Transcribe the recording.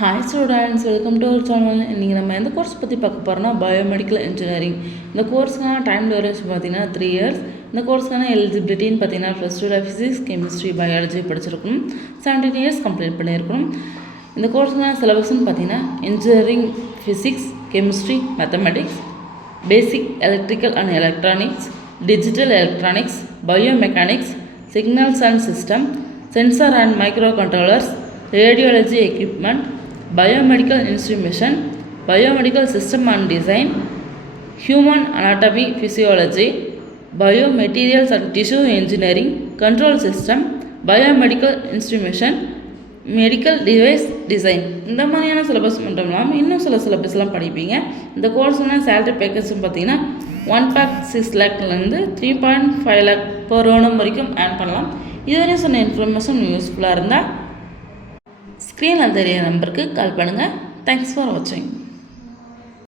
Hi students, welcome to our channel. இன்றைக்கி நம்ம எந்த கோர்ஸ் பற்றி பார்க்க போகிறோம்னா பயோமெடிக்கல் இன்ஜினியரிங். இந்த கோர்ஸ்க்கான டைம் டியூரேஷன் பார்த்தீங்கன்னா 3 years. இந்த கோர்ஸ்க்கான எலிஜிபிலிட்டின்னு பார்த்தீங்கன்னா +2 ஃபிசிக்ஸ், கெமிஸ்ட்ரி, பயாலஜி படிச்சிருக்கணும். 17 years கம்ப்ளீட் பண்ணியிருக்கணும். இந்த கோர்ஸ்க்கான சிலபஸ்ன்னு பார்த்தீங்கன்னா engineering physics, chemistry, mathematics, basic electrical and electronics, digital electronics, biomechanics, signals and system, sensor and micro controllers, radiology equipment, biomedical instrumentation, biomedical system and design, human anatomy, physiology, biomaterials and tissue engineering, control system, biomedical instrumentation, medical device design. இந்த மாதிரியான syllabus மட்டும் இல்லாமல் இன்னும் சில சிலபஸ்லாம் படிப்பீங்க. இந்த கோர்ஸ்னா salary பேக்கேஜ்னு பார்த்தீங்கன்னா 1.6 lakhலேருந்து 3.5 lakh per annum வரைக்கும் ஏர்ன் பண்ணலாம். இதுவரையும் சொன்ன இன்ஃபர்மேஷன் யூஸ்ஃபுல்லாக இருந்தால் ஸ்க்ரீனில் தெரிய நம்பருக்கு கால் பண்ணுங்கள். தேங்க்ஸ் ஃபார் வாட்சிங்.